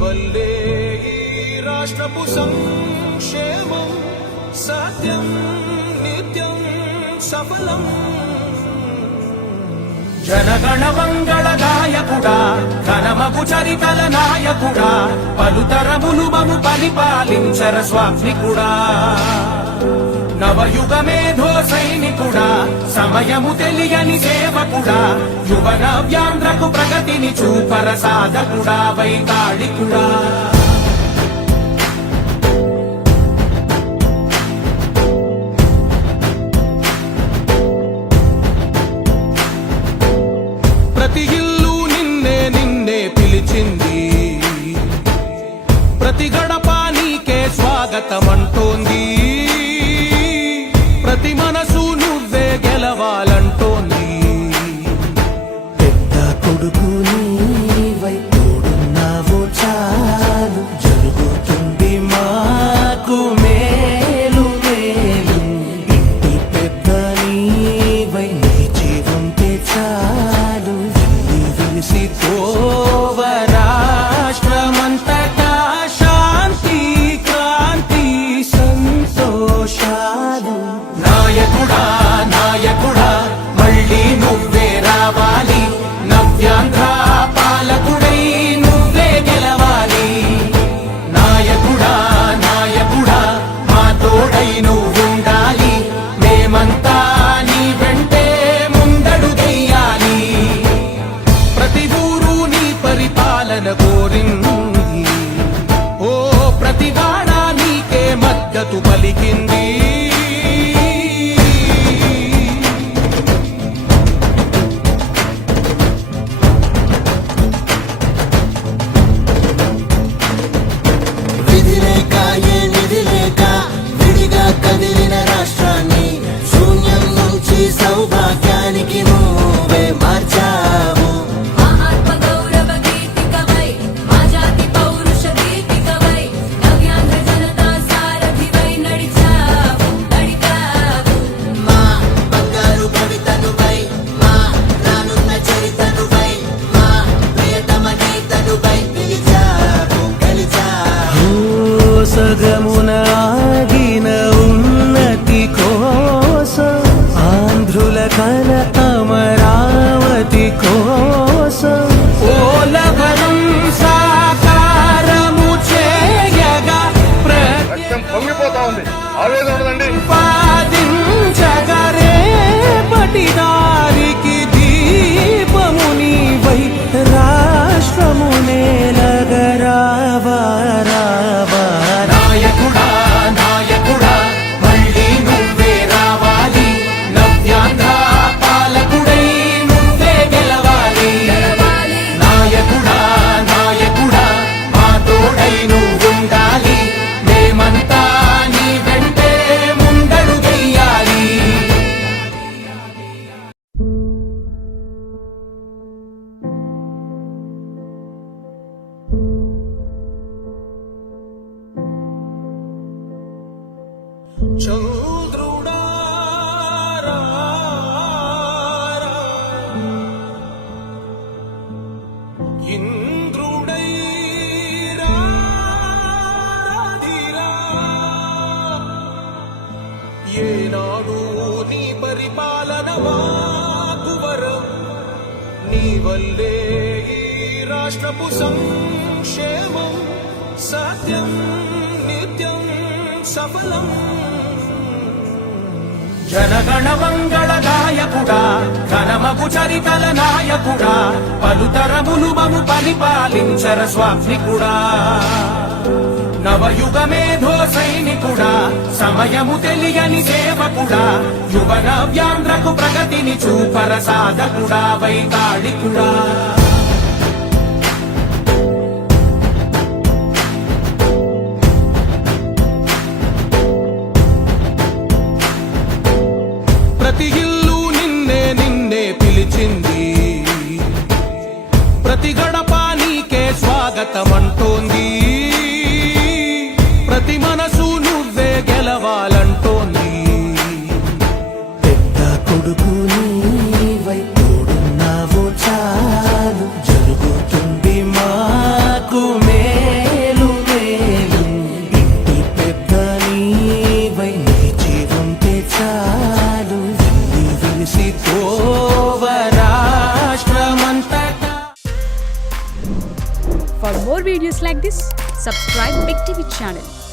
వల్లే ఈ రాష్ట్రపు సంక్షేమం సత్యం నిత్యం సఫలం. జనగణ మంగళ నాయకుడా, ఘనమగు చరితల నాయకుడా, పలుతరములు మము పరిపాలించర స్వామికుడా. నవయుగ మేధో సైనికుడా, సమయము తెలియని సేవకుడా, యువన వ్యాంధ్రకు ప్రగతిని చూపర సాధకుడా, వైతాళికుడా. ప్రతి ఇల్లు నిన్నే నిన్నే పిలిచింది, ప్రతి గడప నీకే స్వాగతమంటోంది, ప్రతి మనసు నువ్వే గెలవాలంటోంది. పెద్ద కొడుకు నీవై తోడున్నావు చాలు, జరుగుతుంది మాకు మేలు మేలు. ఇంటి పెద్ద నీవై నిలిచి ఉంటే చాలు, వెలిసి పోవ రాష్ట్రమంతటా శాంతి క్రాంతి సంతోషాలు. నాయకుడా నాయకుడా మళ్ళీ నువ్వే రావాలి, నవ్యాంధ్ర పాలకుడై నువ్వే గెలవాలి. నాయకుడా నాయకుడా మా తోడై నువ్వుండాలి, మేమంతా నీ వెంటే ముందడుగెయ్యాలి. ప్రతి ఊరు నీ పరిపాలన కోరింది, ఓ ప్రతి వాడ నీకే మద్దతు పలికింది. విధి లేక ఏ నిధి లేక విడిగా కదిలిన రాష్ట్రాన్ని శూన్యం నుంచి సౌభాగ్యానికి నువ్వే మార్చావు. ఆత్మ గౌరవ గీతికవై, మా జాతి పౌరుష దీపికవై, నవ్యాంధ్ర జనతా సారథివై నడిచావు నడిపావు. మా బంగారు భవితనువై, మా రానున్న చరితనువై, మా ప్రియతమ గీతనువై పిలిచావు గెలిచావు. సగమున ఆగిన ఉన్నతి కోసం, ఆంధ్రుల కల అమరావతి కోసం, పోలవరం సాకారము చేయగా రక్తం పొంగిపోతా ఉంది, ఆవేదన ఉండదండి. ప్రతిపాదించగరే పటిదారికి దీపము నీవై రాష్ట్రము నేలగరావా రావా. నాయకుడా నాయకుడా మళ్ళీ నువ్వే రావాలి, నవ్యాంధ్ర పాలకుడై నువ్వే గెలవాలి. నాయకుడా నాయకుడా మా తోడై నువ్వుండాలి, మేమంతా నీ వెంటే ముందడుగెయ్యాలి. చంద్రుడా రా రా, ఇంద్రుడై రాధిరా. ఏనాడు నీ పరిపాలన మాకు వరం, నీ వల్లే ఈ రాష్ట్రపు సంక్షేమం సత్యం నిత్యం సఫలం. జనగణ మంగళ నాయకుడా, ఘనమగు చరితల నాయకుడా, పలుతరములు మము పరిపాలించర స్వామికుడా. నవయుగ మేధో సైనికుడా, సమయము తెలియని సేవకుడా, యువన వ్యాంధ్రకు ప్రగతిని చూపర సాధకుడా, వైతాళికుడా. ప్రతి ఇల్లు నిన్నే నిన్నే పిలిచింది, ప్రతి గడప నీకే స్వాగతమంటోంది, ప్రతి మనసు నువ్వే గెలవాలంటోంది. పెద్ద కొడుకు నీవై తోడున్నావు చాలు, For more videos like this, subscribe Big TV channel.